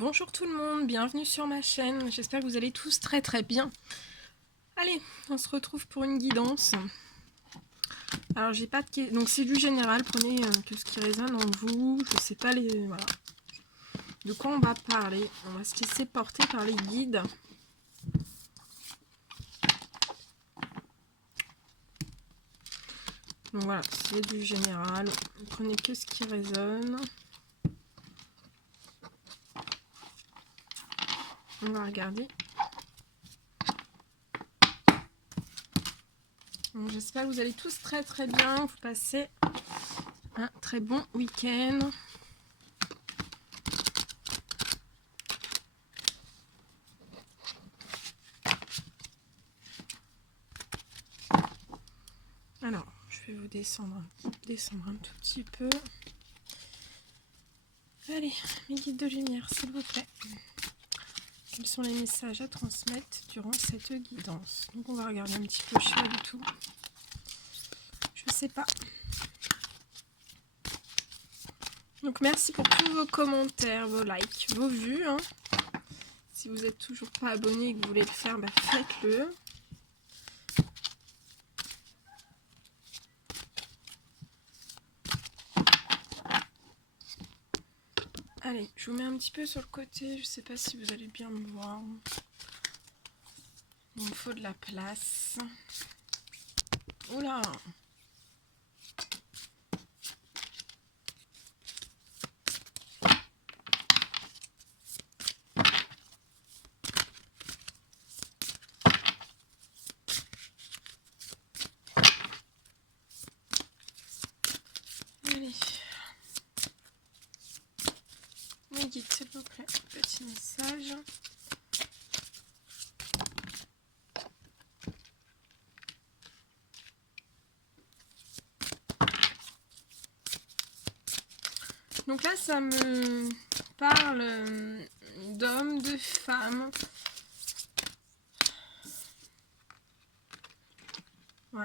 Bonjour tout le monde, bienvenue sur ma chaîne, j'espère que vous allez tous très très bien. Allez, on se retrouve pour une guidance. Alors j'ai pas de... Donc c'est du général, prenez que ce qui résonne en vous, je sais pas les... Voilà. De quoi on va parler? On va se laisser porter par les guides. Donc voilà, c'est du général, prenez que ce qui résonne. On va regarder. J'espère que vous allez tous très très bien, vous passez un très bon week-end. Alors, je vais vous descendre un tout petit peu. Allez, mes guides de lumière, s'il vous plaît. Quels sont les messages à transmettre durant cette guidance? Donc on va regarder un petit peu, je sais pas du tout. Je sais pas. Donc merci pour tous vos commentaires, vos likes, vos vues. Hein. Si vous n'êtes toujours pas abonné et que vous voulez le faire, bah faites-le. Allez, je vous mets un petit peu sur le côté. Je sais pas si vous allez bien me voir. Il me faut de la place. Oula! Allez. Mes guides, s'il vous plaît. Petit message. Donc là, ça me parle d'hommes, de femmes. Ouais.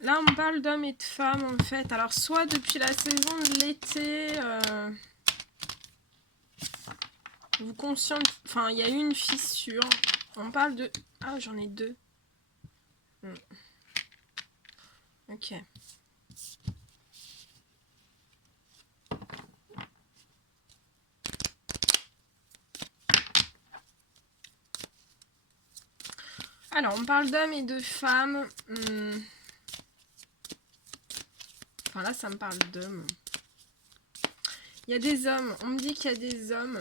Là, on parle d'hommes et de femmes, en fait. Alors, soit depuis la saison de l'été, vous conscient... Enfin, il y a eu une fissure. On parle de... Ah, j'en ai deux. Ok. Alors, on parle d'hommes et de femmes. Enfin, là, ça me parle d'hommes. Il y a des hommes. On me dit qu'il y a des hommes.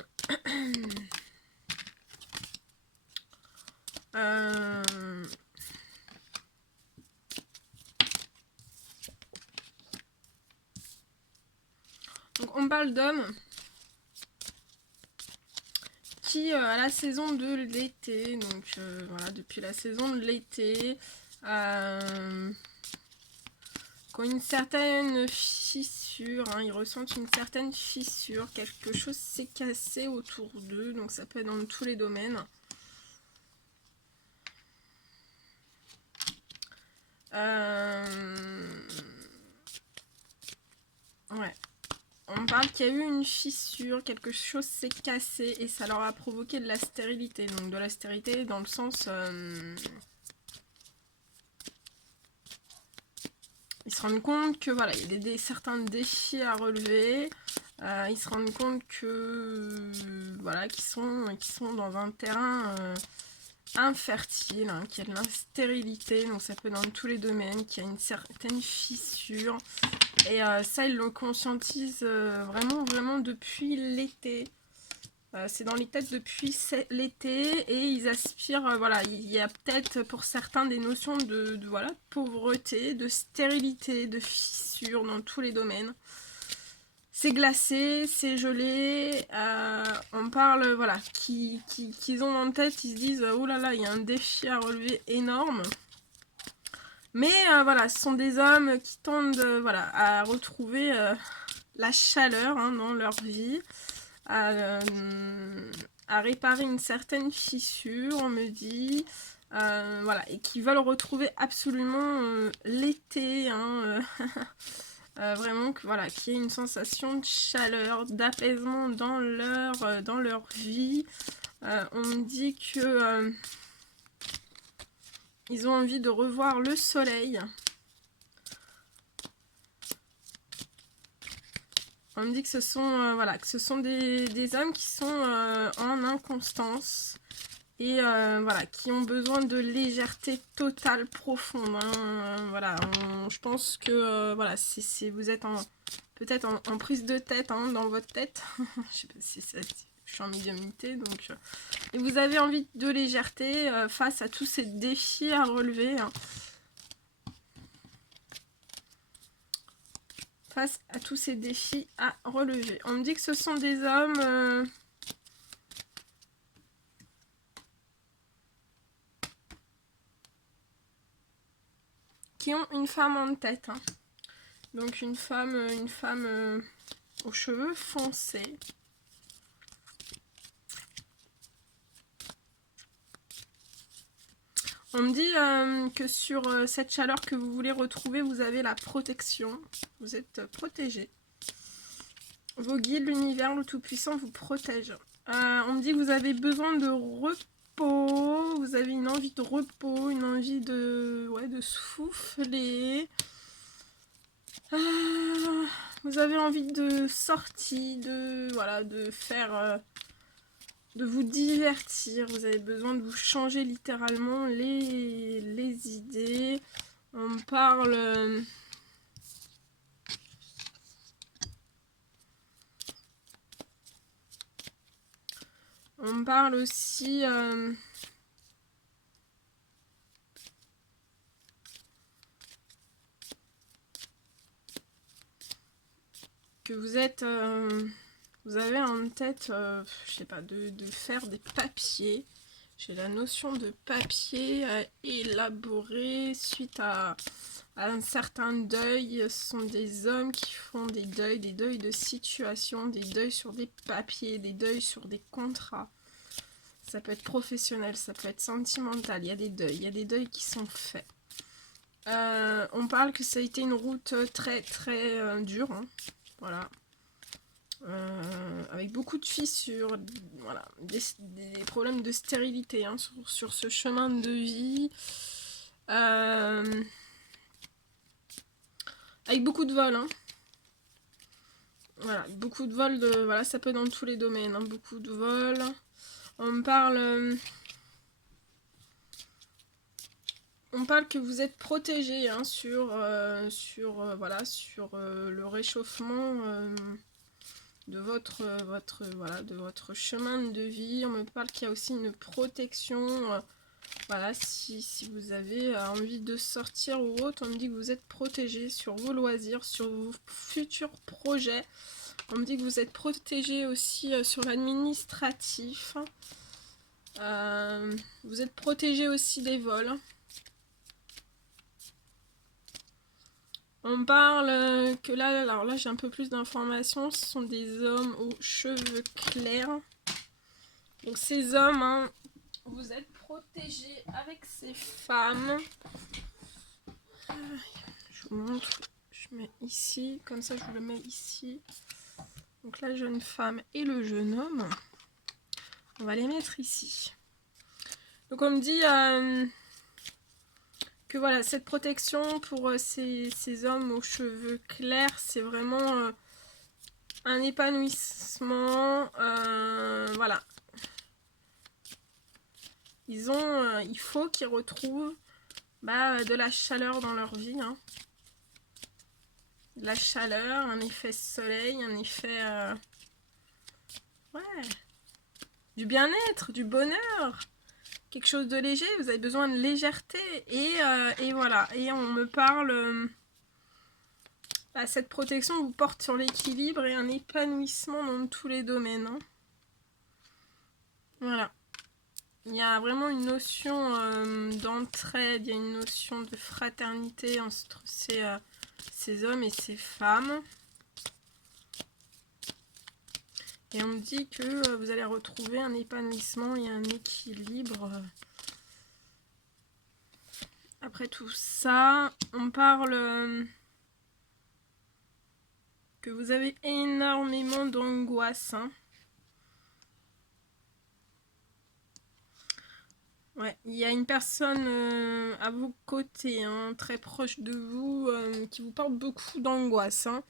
Donc, on parle d'hommes qui, à la saison de l'été, donc voilà, depuis la saison de l'été, qui ont une certaine fissure, hein, ils ressentent une certaine fissure, quelque chose s'est cassé autour d'eux, donc ça peut être dans tous les domaines. Ouais. On parle qu'il y a eu une fissure, quelque chose s'est cassé et ça leur a provoqué de la stérilité. Donc de la stérilité dans le sens... ils se rendent compte que voilà, il y a certains défis à relever. Ils se rendent compte que voilà, qu'ils sont dans un terrain infertile, hein, qu'il y a de l'instérilité, donc ça peut être dans tous les domaines, qu'il y a une certaine fissure. Et ça, ils le conscientisent vraiment depuis l'été. C'est dans les têtes depuis l'été et ils aspirent, voilà, il y a peut-être pour certains des notions de voilà, pauvreté, de stérilité, de fissure dans tous les domaines. C'est glacé, c'est gelé, on parle, voilà, qu'ils ont en tête, ils se disent, oh là là, il y a un défi à relever énorme. Mais voilà, ce sont des hommes qui tendent voilà, à retrouver la chaleur hein, dans leur vie, à à réparer une certaine fissure, on me dit. Voilà, et qui veulent retrouver absolument l'été, hein, vraiment que voilà, qu'il y ait une sensation de chaleur, d'apaisement dans leur vie. On me dit que ils ont envie de revoir le soleil. On me dit que ce sont, voilà, que ce sont des hommes qui sont en inconstance et voilà, qui ont besoin de légèreté totale, profonde. Hein. Voilà, je pense que voilà, vous êtes peut-être en prise de tête, hein, dans votre tête. Je sais pas si je suis en médiumnité, donc et vous avez envie de légèreté face à tous ces défis à relever. Hein. Face à tous ces défis à relever. On me dit que ce sont des hommes qui ont une femme en tête. Hein. Donc une femme aux cheveux foncés. On me dit que sur cette chaleur que vous voulez retrouver, vous avez la protection. Vous êtes protégé. Vos guides, l'univers, le Tout-Puissant vous protège. On me dit que vous avez besoin de repos. Vous avez une envie de repos, une envie de souffler. Vous avez envie de sortie, de faire... de vous divertir, vous avez besoin de vous changer littéralement les idées. On me parle... on me parle aussi... que vous êtes... vous avez en tête, je sais pas, de faire des papiers. J'ai la notion de papier à élaborer suite à un certain deuil. Ce sont des hommes qui font des deuils de situation, des deuils sur des papiers, des deuils sur des contrats. Ça peut être professionnel, ça peut être sentimental. Il y a des deuils qui sont faits. On parle que ça a été une route très très dure. Hein. Voilà. Avec beaucoup de fissures, voilà, des problèmes de stérilité hein, sur ce chemin de vie. Avec beaucoup de vols. Hein. Voilà, beaucoup de vols, voilà, ça peut dans tous les domaines. Hein, beaucoup de vols. On me parle... on parle que vous êtes protégé hein, sur le réchauffement... de votre chemin de vie. On me parle qu'il y a aussi une protection. Voilà, si vous avez envie de sortir ou autre, on me dit que vous êtes protégé sur vos loisirs, sur vos futurs projets. On me dit que vous êtes protégé aussi sur l'administratif. Vous êtes protégé aussi des vols. On me parle que là, alors là j'ai un peu plus d'informations, ce sont des hommes aux cheveux clairs. Donc ces hommes, hein, vous êtes protégés avec ces femmes. Je vous montre, je mets ici, comme ça je vous le mets ici. Donc la jeune femme et le jeune homme, on va les mettre ici. Donc on me dit... que voilà, cette protection pour ces hommes aux cheveux clairs, c'est vraiment un épanouissement. Voilà. Il faut qu'ils retrouvent de la chaleur dans leur vie. Hein. De la chaleur, un effet soleil, un effet... du bien-être, du bonheur. Quelque chose de léger, vous avez besoin de légèreté et voilà, et on me parle cette protection vous porte sur l'équilibre et un épanouissement dans tous les domaines hein. Voilà, il y a vraiment une notion d'entraide, il y a une notion de fraternité entre ces hommes et ces femmes. Et on me dit que vous allez retrouver un épanouissement et un équilibre. Après tout ça, on parle que vous avez énormément d'angoisse. Hein. Ouais, il y a une personne à vos côtés, hein, très proche de vous, qui vous porte beaucoup d'angoisse. Hein.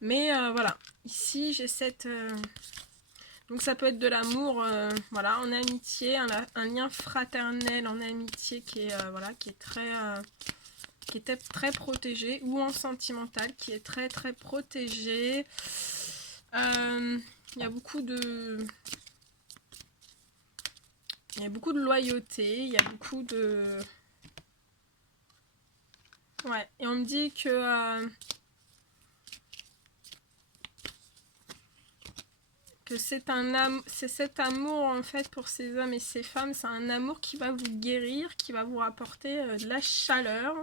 Mais voilà, ici j'ai cette... Donc ça peut être de l'amour, voilà, en amitié, un lien fraternel en amitié qui est, voilà, qui est très protégé, ou en sentimental qui est très protégé. Il y a beaucoup de... Il y a beaucoup de loyauté, il y a beaucoup de... Ouais, et on me dit que c'est cet amour en fait pour ces hommes et ces femmes, c'est un amour qui va vous guérir, qui va vous apporter de la chaleur.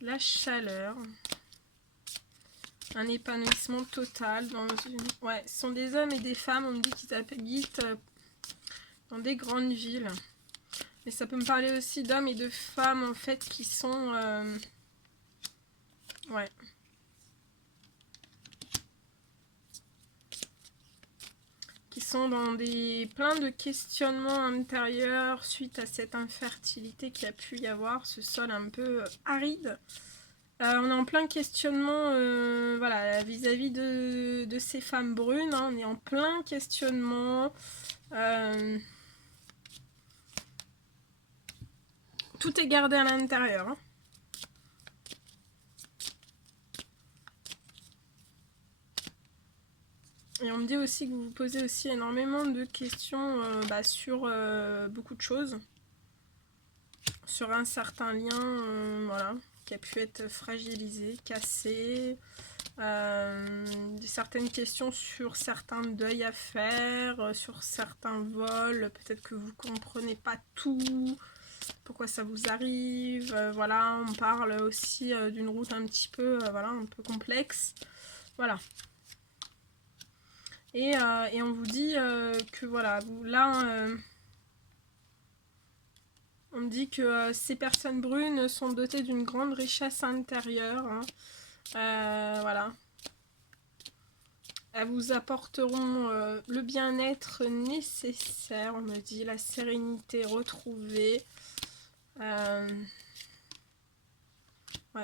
La chaleur. Un épanouissement total. Ouais, ce sont des hommes et des femmes, on me dit qu'ils habitent dans des grandes villes. Mais ça peut me parler aussi d'hommes et de femmes en fait qui sont... Ouais. Qui sont dans plein de questionnements intérieurs suite à cette infertilité qu'il y a pu y avoir, ce sol un peu aride. On est en plein questionnement voilà, vis-à-vis de ces femmes brunes. Hein, on est en plein questionnement. Tout est gardé à l'intérieur. Hein. Et on me dit aussi que vous vous posez aussi énormément de questions sur beaucoup de choses. Sur un certain lien, voilà, qui a pu être fragilisé, cassé. Certaines questions sur certains deuils à faire, sur certains vols. Peut-être que vous ne comprenez pas tout. Pourquoi ça vous arrive. Voilà, on parle aussi d'une route un petit peu, voilà, un peu complexe. Voilà. Et on vous dit que voilà, là, on me dit que ces personnes brunes sont dotées d'une grande richesse intérieure. Hein. Voilà. Elles vous apporteront le bien-être nécessaire, on me dit, la sérénité retrouvée. Ouais,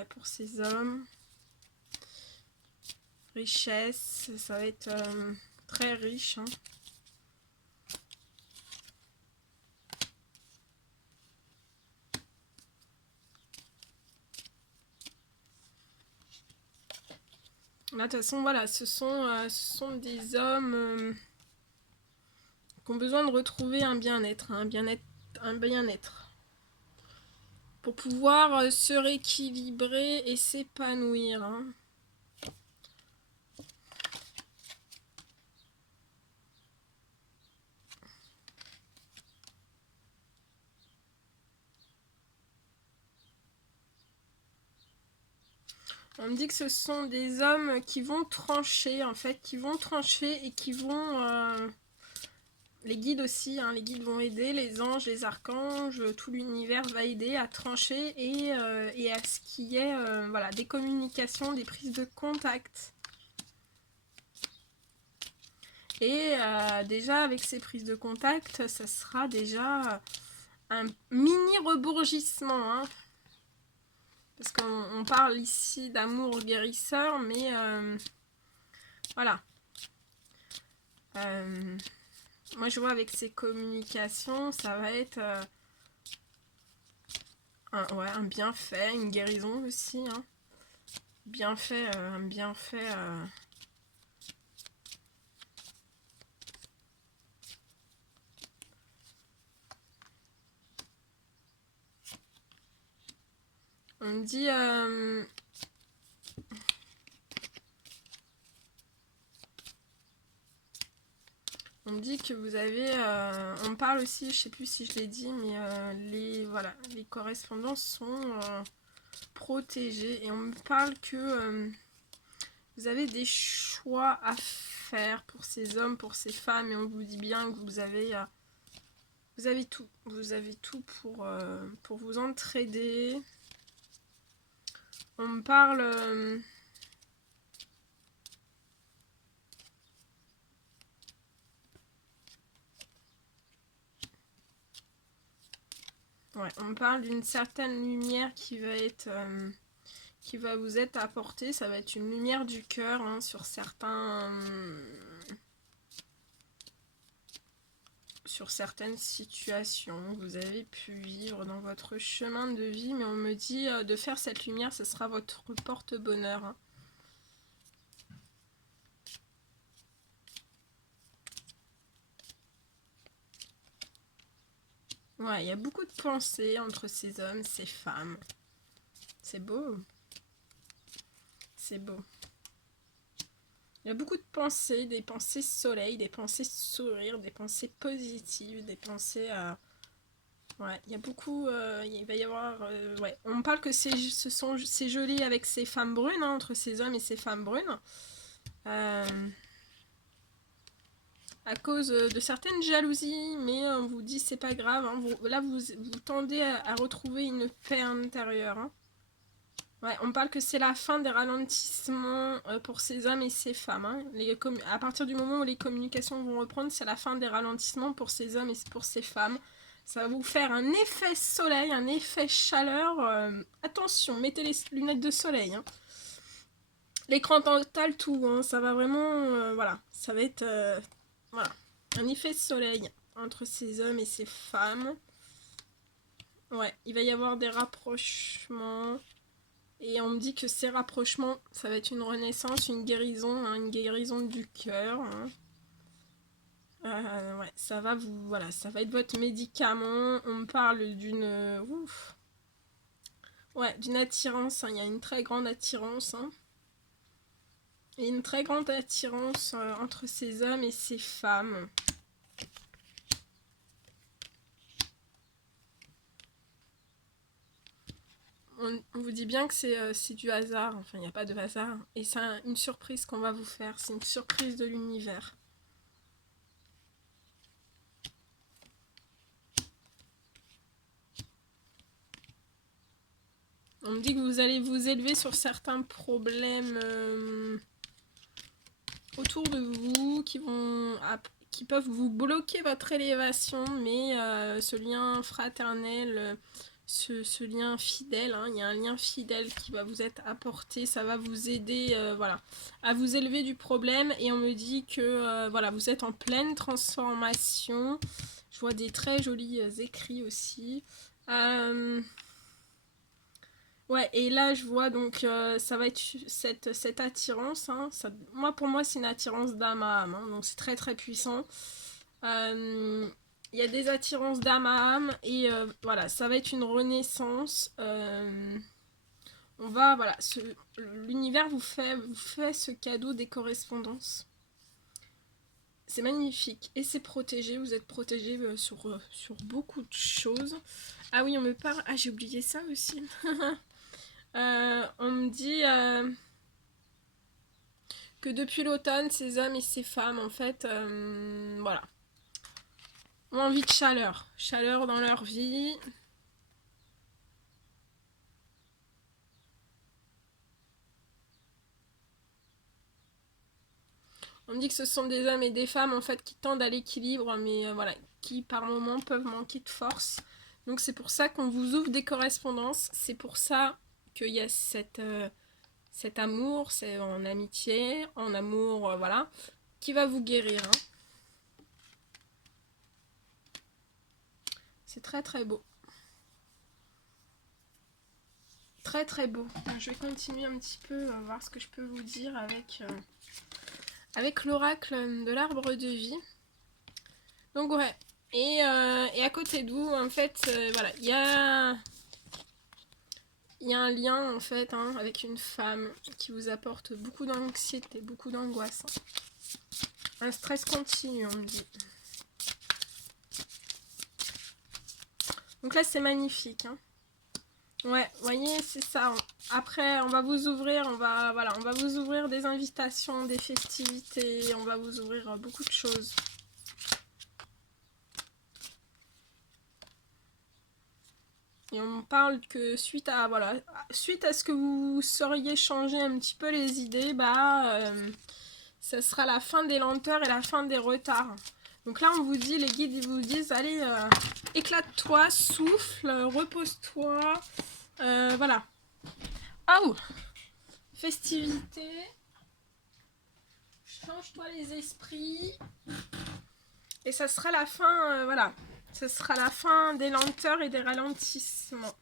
pour ces hommes. Richesse, ça va être... très riche. Hein. Là, de toute façon, voilà, ce sont des hommes qui ont besoin de retrouver un bien-être, hein, un bien-être. Pour pouvoir se rééquilibrer et s'épanouir. Hein. On me dit que ce sont des hommes qui vont trancher, en fait, qui vont trancher et qui vont... les guides aussi, hein, les guides vont aider, les anges, les archanges, tout l'univers va aider à trancher et à ce qu'il y ait voilà, des communications, des prises de contact. Et déjà, avec ces prises de contact, ça sera déjà un mini rebourgissement, hein. Parce qu'on parle ici d'amour guérisseur, mais voilà. Moi, je vois avec ces communications, ça va être un bienfait, une guérison aussi. Hein. Un bienfait... On me dit... on me dit que vous avez... on parle aussi, je sais plus si je l'ai dit, mais les correspondances sont protégées. Et on me parle que vous avez des choix à faire pour ces hommes, pour ces femmes, et on vous dit bien que vous avez tout. Vous avez tout pour vous entraider. On me parle... ouais, on me parle d'une certaine lumière qui va être... qui va vous être apportée. Ça va être une lumière du cœur hein, sur certaines situations que vous avez pu vivre dans votre chemin de vie, mais on me dit de faire cette lumière, ce sera votre porte-bonheur. Hein. Ouais, il y a beaucoup de pensées entre ces hommes, ces femmes. C'est beau. C'est beau. Il y a beaucoup de pensées, des pensées soleil, des pensées sourire, des pensées positives, des pensées... ouais, il y a beaucoup... il va y avoir... ouais. On me parle que c'est joli avec ces femmes brunes, hein, entre ces hommes et ces femmes brunes. À cause de certaines jalousies, mais on vous dit c'est pas grave. Hein, vous tendez à retrouver une paix intérieure. Hein. Ouais, on parle que c'est la fin des ralentissements pour ces hommes et ces femmes. Hein. À partir du moment où les communications vont reprendre, c'est la fin des ralentissements pour ces hommes et pour ces femmes. Ça va vous faire un effet soleil, un effet chaleur. Attention, mettez les lunettes de soleil. Hein. L'écran total, tout. Hein, ça va vraiment... voilà, ça va être... voilà, un effet soleil entre ces hommes et ces femmes. Ouais, il va y avoir des rapprochements... Et on me dit que ces rapprochements, ça va être une renaissance, une guérison du cœur. Hein. Ouais, ça va voilà, ça va être votre médicament. On me parle d'une, ouais, d'une attirance. Hein. Il y a une très grande attirance. Hein. Et une très grande attirance entre ces hommes et ces femmes. On vous dit bien que c'est du hasard, enfin il n'y a pas de hasard, et c'est une surprise qu'on va vous faire, c'est une surprise de l'univers. On me dit que vous allez vous élever sur certains problèmes autour de vous qui peuvent vous bloquer votre élévation, mais ce lien fraternel... Ce lien fidèle, hein, il y a un lien fidèle qui va vous être apporté, ça va vous aider voilà, à vous élever du problème, et on me dit que voilà, vous êtes en pleine transformation. Je vois des très jolis écrits aussi. Ouais, et là je vois donc ça va être cette attirance, hein, pour moi c'est une attirance d'âme à âme, hein, donc c'est très très puissant. Il y a des attirances d'âme à âme et voilà, ça va être une renaissance. On va, voilà, l'univers vous fait ce cadeau des correspondances. C'est magnifique et c'est protégé, vous êtes protégé sur beaucoup de choses. Ah oui, on me parle, ah j'ai oublié ça aussi. On me dit que depuis l'automne, ces hommes et ces femmes, en fait, voilà, ont envie de chaleur dans leur vie. On me dit que ce sont des hommes et des femmes en fait qui tendent à l'équilibre, mais voilà, qui par moments peuvent manquer de force. Donc c'est pour ça qu'on vous ouvre des correspondances. C'est pour ça qu'il y a cet amour, c'est en amitié, en amour, voilà, qui va vous guérir. Hein. C'est très très beau. Très très beau. Je vais continuer un petit peu, voir ce que je peux vous dire avec l'oracle de l'arbre de vie. Donc ouais. Et à côté de vous, en fait, voilà, il y a un lien en fait hein, avec une femme qui vous apporte beaucoup d'anxiété, beaucoup d'angoisse. Hein. Un stress continu, on me dit. Donc là, c'est magnifique. Hein. Ouais, vous voyez, c'est ça. Après, on va vous ouvrir, voilà, on va vous ouvrir des invitations, des festivités, on va vous ouvrir beaucoup de choses. Et on parle que suite à ce que vous sauriez changer un petit peu les idées, ça sera la fin des lenteurs et la fin des retards. Donc là, on vous dit, les guides, ils vous disent, allez, éclate-toi, souffle, repose-toi, voilà. Oh, festivité, change-toi les esprits. Et ça sera la fin, voilà. Ça sera la fin des lenteurs et des ralentissements.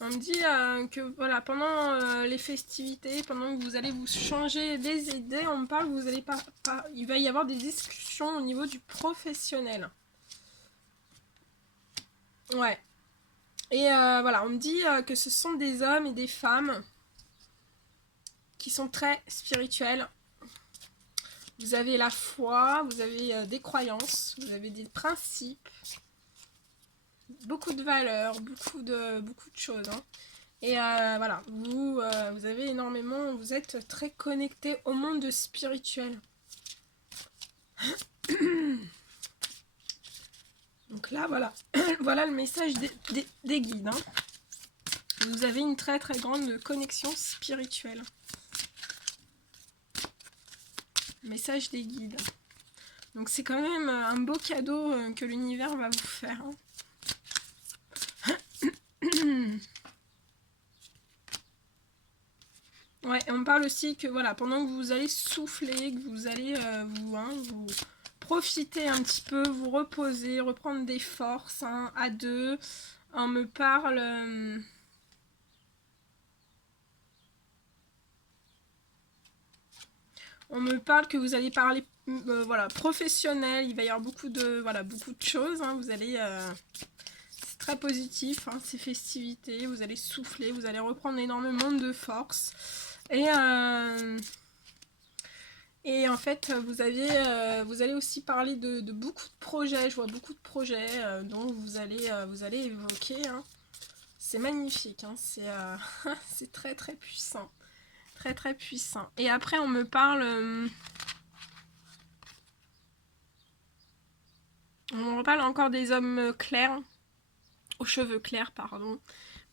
On me dit que voilà, pendant les festivités, pendant que vous allez vous changer des idées, on me parle que vous allez il va y avoir des discussions au niveau du professionnel. Ouais. Et voilà, on me dit que ce sont des hommes et des femmes qui sont très spirituels. Vous avez la foi, vous avez des croyances, vous avez des principes, beaucoup de valeurs, beaucoup de choses. Hein. Et voilà, vous avez énormément, vous êtes très connecté au monde spirituel. Donc là, voilà, voilà le message des guides. Hein. Vous avez une très très grande connexion spirituelle. Message des guides. Donc c'est quand même un beau cadeau que l'univers va vous faire. Hein. Ouais, et on parle aussi que voilà, pendant que vous allez souffler, que vous allez vous profiter un petit peu, vous reposer, reprendre des forces hein, à deux. On me parle... on me parle que vous allez parler voilà, professionnel, il va y avoir beaucoup de choses. Hein, vous allez... c'est très positif, hein, ces festivités, vous allez souffler, vous allez reprendre énormément de force. Et en fait, vous allez aussi parler de beaucoup de projets. Je vois beaucoup de projets dont vous allez évoquer. Hein. C'est magnifique. Hein. C'est très très puissant. Très très puissant. Et après, on me parle... on me reparle encore des hommes clairs. Aux cheveux clairs, pardon.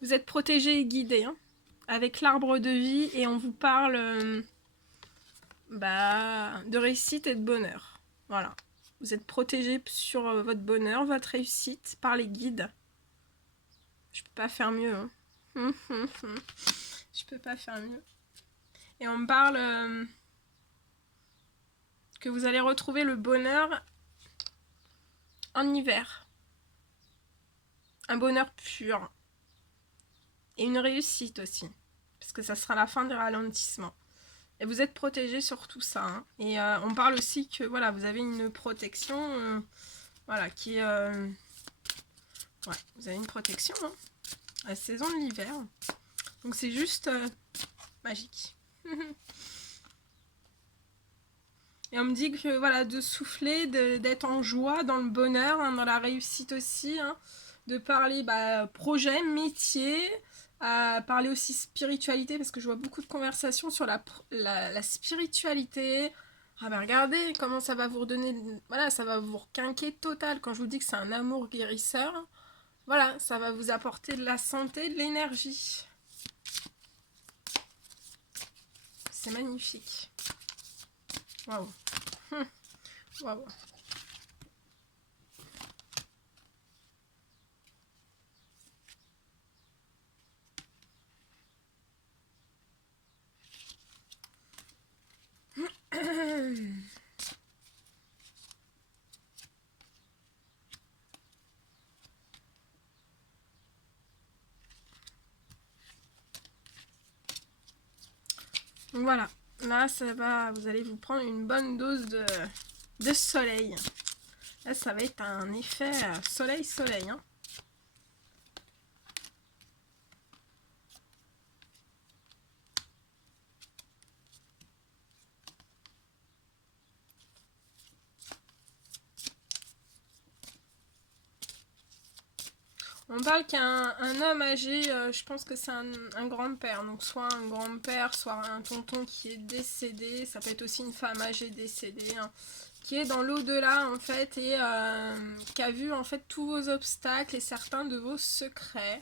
Vous êtes protégés et guidés. Hein, avec l'arbre de vie. Et on vous parle... de réussite et de bonheur. Voilà. Vous êtes protégé sur votre bonheur, votre réussite par les guides. Je peux pas faire mieux. Hein. Je peux pas faire mieux. Et on me parle que vous allez retrouver le bonheur en hiver. Un bonheur pur. Et une réussite aussi. Parce que ça sera la fin du ralentissement. Et vous êtes protégé sur tout ça. Hein. Et on parle aussi que voilà, vous avez une protection voilà, qui est... ouais, vous avez une protection hein, à la saison de l'hiver. Donc c'est juste magique. Et on me dit que voilà, de souffler, d'être en joie, dans le bonheur, hein, dans la réussite aussi, hein, de parler projet, métier, parler aussi spiritualité, parce que je vois beaucoup de conversations sur la spiritualité. Ah regardez comment ça va vous redonner, voilà, ça va vous requinquer total. Quand je vous dis que c'est un amour guérisseur, voilà, ça va vous apporter de la santé, de l'énergie. C'est magnifique. Waouh. Waouh. Donc voilà, là ça va, vous allez vous prendre une bonne dose de soleil. Là ça va être un effet soleil-soleil. Hein. On parle qu'un homme âgé, je pense que c'est un grand-père. Donc soit un grand-père, soit un tonton qui est décédé. Ça peut être aussi une femme âgée décédée. Hein, qui est dans l'au-delà en fait et qui a vu en fait tous vos obstacles et certains de vos secrets.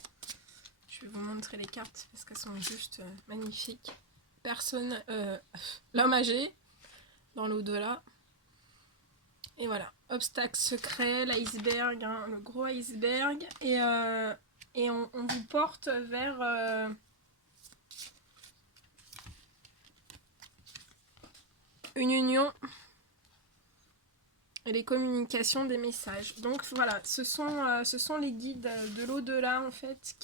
Je vais vous montrer les cartes parce qu'elles sont juste magnifiques. L'homme âgé dans l'au-delà. Et voilà, obstacle secret, l'iceberg, hein, le gros iceberg. Et on vous porte vers une union et les communications des messages. Donc voilà, ce sont les guides de l'au-delà en fait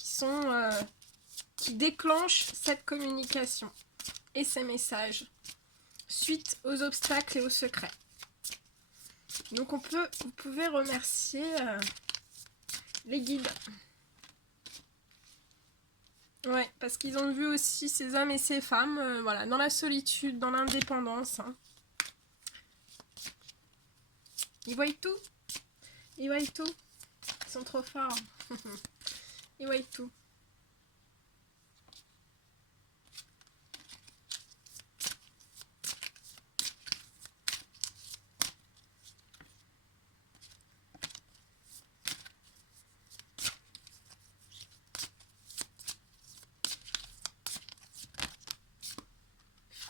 qui déclenchent cette communication et ces messages suite aux obstacles et aux secrets. Donc vous pouvez remercier les guides. Ouais, parce qu'ils ont vu aussi ces hommes et ces femmes, voilà, dans la solitude, dans l'indépendance. Hein. Ils voient tout. Ils voient tout. Ils sont trop forts. Ils voient tout.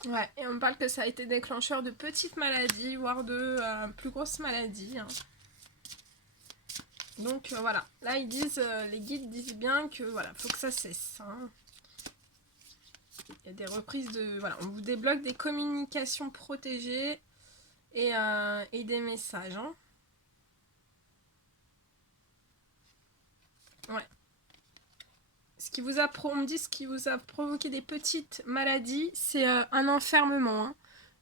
Ouais, et on parle que ça a été déclencheur de petites maladies, voire de plus grosses maladies. Hein. Donc voilà, là ils disent, les guides disent bien que voilà, faut que ça cesse. Hein. Il y a des reprises de... Voilà, on vous débloque des communications protégées et des messages. Hein. Ouais. On me dit ce qui vous a provoqué des petites maladies, c'est un enfermement. Hein.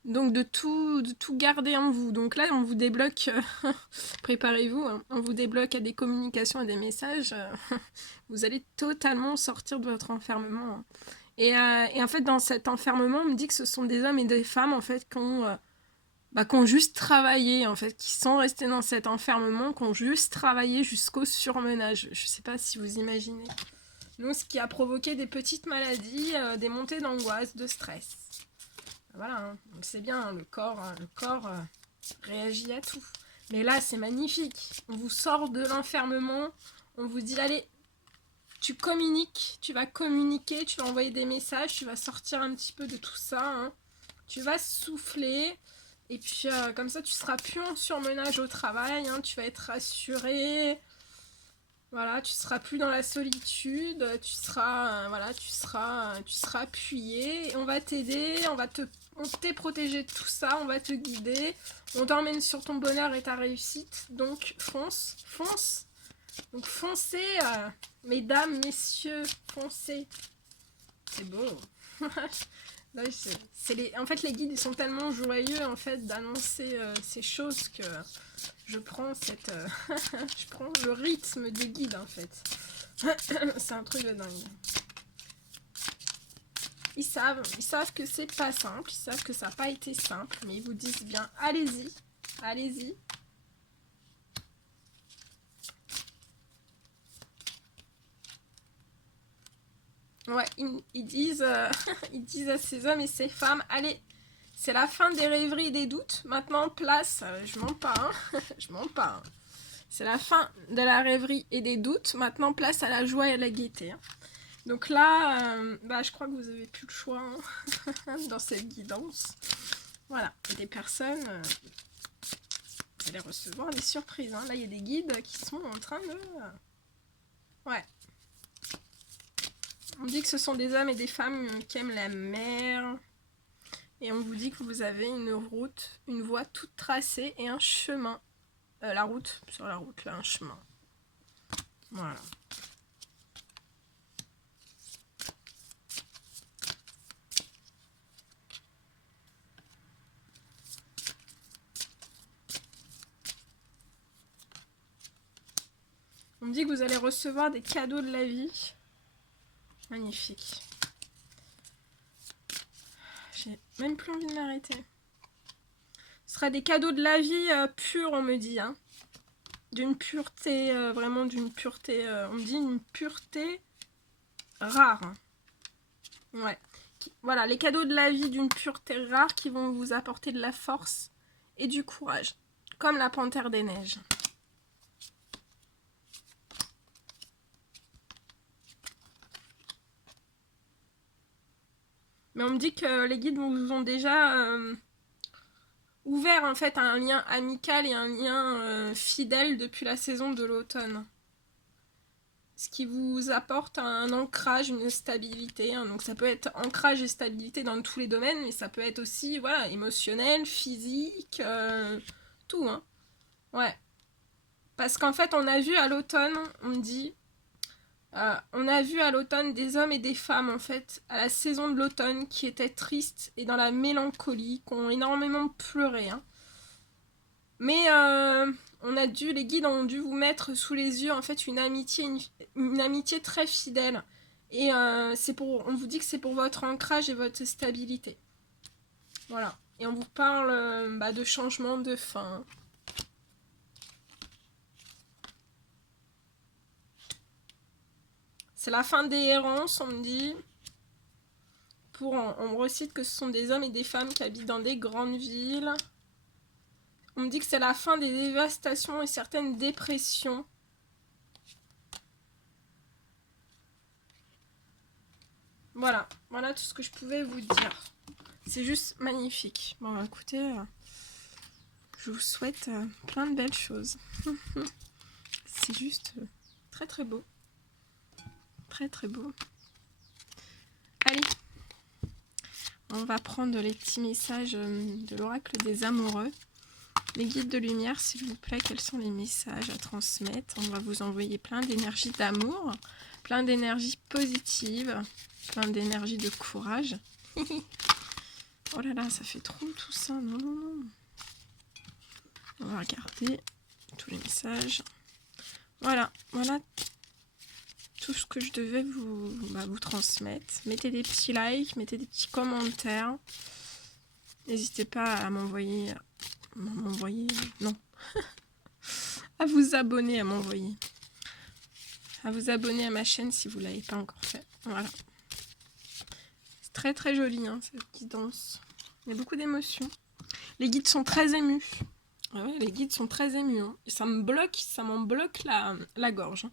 Donc de tout garder en vous. Donc là, on vous débloque, préparez-vous, hein, on vous débloque à des communications et des messages. Vous allez totalement sortir de votre enfermement. Hein. Et en fait, dans cet enfermement, on me dit que ce sont des hommes et des femmes en fait qui ont juste travaillé, en fait, qui sont restés dans cet enfermement, qui ont juste travaillé jusqu'au surmenage. Je sais pas si vous imaginez. Donc, ce qui a provoqué des petites maladies, des montées d'angoisse, de stress. Voilà, hein, on le sait bien, hein, le corps réagit à tout. Mais là, c'est magnifique. On vous sort de l'enfermement, on vous dit, allez, tu communiques, tu vas communiquer, tu vas envoyer des messages, tu vas sortir un petit peu de tout ça. Hein. Tu vas souffler, et puis comme ça, tu seras plus en surmenage au travail, hein, tu vas être rassuré. Voilà, tu seras plus dans la solitude, tu seras appuyé, et on va t'aider, on t'est protégé de tout ça, on va te guider, on t'emmène sur ton bonheur et ta réussite, donc fonce. Donc foncez, mesdames, messieurs, foncez. C'est beau. Là, en fait, les guides, ils sont tellement joyeux en fait d'annoncer ces choses que je prends je prends le rythme des guides en fait. C'est un truc de dingue. Ils savent que c'est pas simple, ils savent que ça n'a pas été simple, mais ils vous disent bien, allez-y, allez-y. Ouais, ils disent, ils disent à ces hommes et ces femmes, allez, c'est la fin des rêveries et des doutes. Maintenant, place, je mens pas, hein, je mens pas. Hein. C'est la fin de la rêverie et des doutes. Maintenant, place à la joie et à la gaieté. Hein. Donc là, je crois que vous avez plus le choix hein, dans cette guidance. Voilà, il y a des personnes, vous allez recevoir des surprises. Hein. Là, il y a des guides qui sont en train de... Ouais. On dit que ce sont des hommes et des femmes qui aiment la mer. Et on vous dit que vous avez une route, une voie toute tracée et un chemin. Sur la route, là, un chemin. Voilà. On me dit que vous allez recevoir des cadeaux de la vie. Magnifique. J'ai même plus envie de m'arrêter. Ce sera des cadeaux de la vie purs, on me dit. Hein. d'une pureté, vraiment d'une pureté, on dit une pureté rare. Ouais. Voilà, les cadeaux de la vie d'une pureté rare qui vont vous apporter de la force et du courage, comme la panthère des neiges. Mais on me dit que les guides vous ont déjà ouvert en fait un lien amical et un lien fidèle depuis la saison de l'automne. Ce qui vous apporte un ancrage, une stabilité. Hein. Donc ça peut être ancrage et stabilité dans tous les domaines, mais ça peut être aussi voilà, émotionnel, physique, tout. Hein. Ouais. Parce qu'en fait, on a vu à l'automne, on me dit, on a vu à l'automne des hommes et des femmes, en fait, à la saison de l'automne, qui étaient tristes et dans la mélancolie, qui ont énormément pleuré. Hein. Mais les guides ont dû vous mettre sous les yeux, en fait, une amitié très fidèle. Et on vous dit que c'est pour votre ancrage et votre stabilité. Voilà. Et on vous parle de changement de fin. C'est la fin des errances, on me dit. On me recite que ce sont des hommes et des femmes qui habitent dans des grandes villes. On me dit que c'est la fin des dévastations et certaines dépressions. Voilà, voilà tout ce que je pouvais vous dire. C'est juste magnifique. Bon, écoutez, je vous souhaite plein de belles choses. C'est juste très très beau. Très très beau. Allez, on va prendre les petits messages de l'oracle des amoureux. Les guides de lumière, s'il vous plaît, quels sont les messages à transmettre? On va vous envoyer plein d'énergie d'amour, plein d'énergie positive, plein d'énergie de courage. Oh là là, ça fait trop tout ça. Non, non, non. On va regarder tous les messages. Voilà, voilà tout ce que je devais vous transmettre. Mettez des petits likes, mettez des petits commentaires. N'hésitez pas à m'envoyer... non. À vous abonner, à vous abonner à ma chaîne si vous ne l'avez pas encore fait. Voilà. C'est très très joli, hein, cette guidance. Il y a beaucoup d'émotions. Les guides sont très émus. Ouais, les guides sont très émus. Hein. Et ça m'en bloque la gorge. Hein.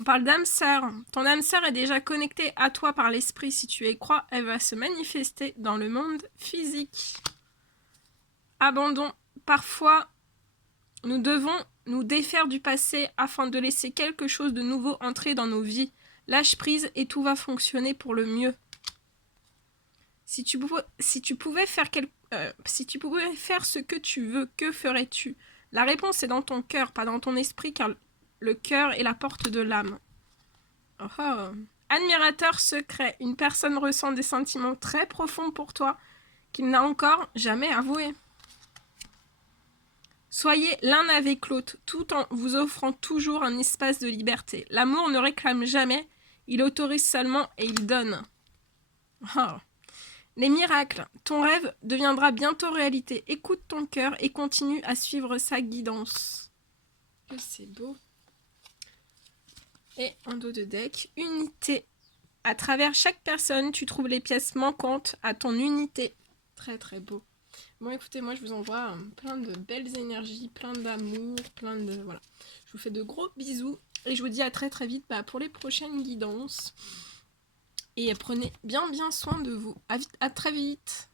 On parle d'âme sœur. Ton âme sœur est déjà connectée à toi par l'esprit. Si tu y crois, elle va se manifester dans le monde physique. Abandon. Parfois, nous devons nous défaire du passé afin de laisser quelque chose de nouveau entrer dans nos vies. Lâche prise et tout va fonctionner pour le mieux. Si tu pouvais faire ce que tu veux, que ferais-tu? La réponse est dans ton cœur, pas dans ton esprit, car le cœur est la porte de l'âme. Oh oh. Admirateur secret. Une personne ressent des sentiments très profonds pour toi qu'il n'a encore jamais avoués. Soyez l'un avec l'autre, tout en vous offrant toujours un espace de liberté. L'amour ne réclame jamais, il autorise seulement et il donne. Oh. Les miracles. Ton rêve deviendra bientôt réalité. Écoute ton cœur et continue à suivre sa guidance. Que c'est beau. Et en dos de deck, unité. À travers chaque personne, tu trouves les pièces manquantes à ton unité. Très très beau. Bon écoutez, moi je vous envoie plein de belles énergies, plein d'amour, plein de... Voilà. Je vous fais de gros bisous et je vous dis à très très vite pour les prochaines guidances. Et prenez bien soin de vous. À très vite.